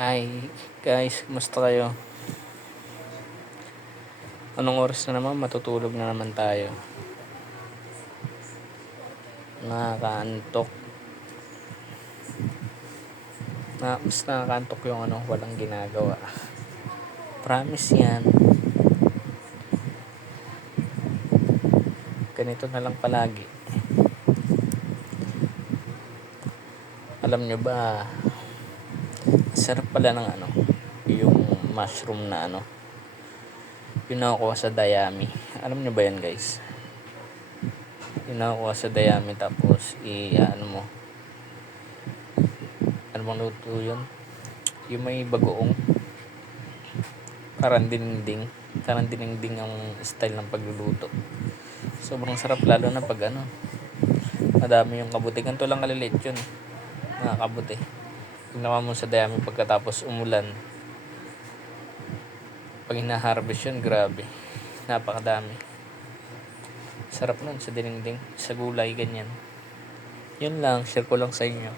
Hi guys, kumusta kayo? Anong oras na naman? Matutulog na naman tayo. Nakakaantok. Mas nakakaantok yung walang ginagawa. Promise yan. Ganito na lang palagi. Alam nyo ba, sarap pala ng yung mushroom na yung nakukuha sa dayami. Alam nyo ba yan guys? Yung nakukuha sa dayami tapos ano bang luto yun? Yung may bagoong parang dininding ang style ng pagluluto. Sobrang sarap lalo na pag madami yung kabuti. Ganito lang kalilit yun, mga kabuti. Ginawa mo sa dayami pagkatapos umulan. Pag hina-harvest yun, grabe, napakadami. Sarap nun sa dininding, sa gulay, ganyan. Yun lang, share ko lang sa inyo.